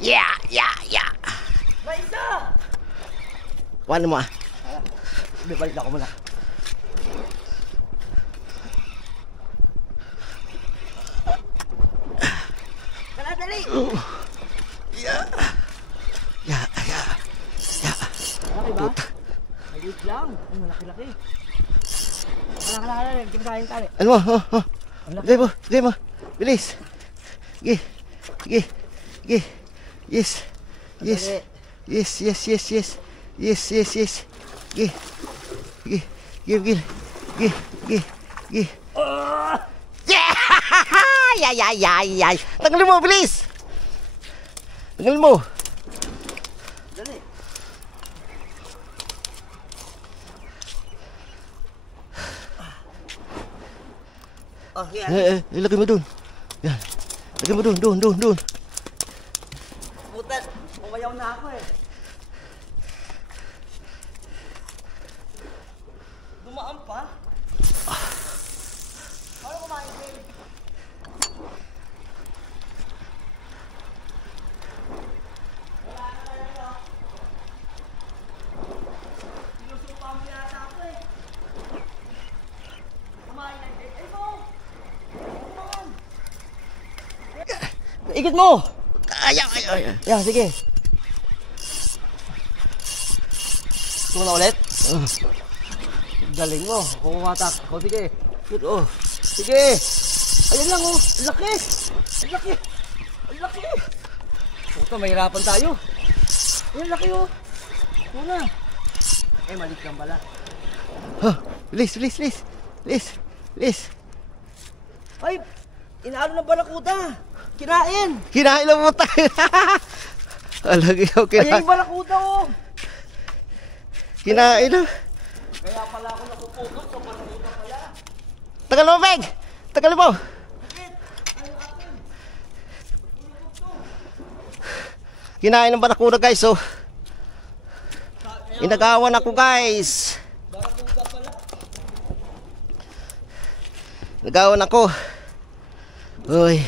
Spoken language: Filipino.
Yeah, yeah, yeah. May isa! Kuhanin mo ah. Hindi, balik ako muna. Tara, dali! Yeah. Yeah, yeah. Yeah. Malaki ba? Maliit lang. Ay, malaki-laki. Kalakala, hindi mo tayong tali. Ano mo? Gay mo, gay mo. Bilis. Gay. Gay. Gay. Yes. Yes. Yes, yes, yes, yes. Yes, yes, yes. Gay. Gay. Gay, gay. Gay. Gay. Gay. Yeah! Yay, yay, yay, yay. Tanggalin mo, bilis. Tanggalin mo. Dali. Oh, yan. Ilagay mo dun. Yan. Lagay mo dun, dun. Putat, umayaw na ako eh. Dumaan pa? Paano kumain din? Wala ka talaga. Sinusupa mo yata ako eh. Kumain na din. Ay mo! Kumain! Ikot mo! Ay. Yan, sige. Gusto mo na ulit? Galing mo. Kumatak. O, sige. Good, oh. Sige. Ayan lang, oh. Ang laki. Ang laki. Ang laki. Puta, mahirapan tayo. Ayan, laki, oh. Una. Eh, malik lang pala. Bilis. Ay, inaano ng balakuda. Kinain. Kinain lang mo tayo. Alagi ako Ayan kinain. yung balakuda, oh. Kinain lang. Kaya pala ako napuputok sa balakuda pala. Tagal mo, Meg. Tagal mo. Kinain ng barakuda, guys. So, inagawan ako, guys. Balakuda pala. Nagawan ako. Uy.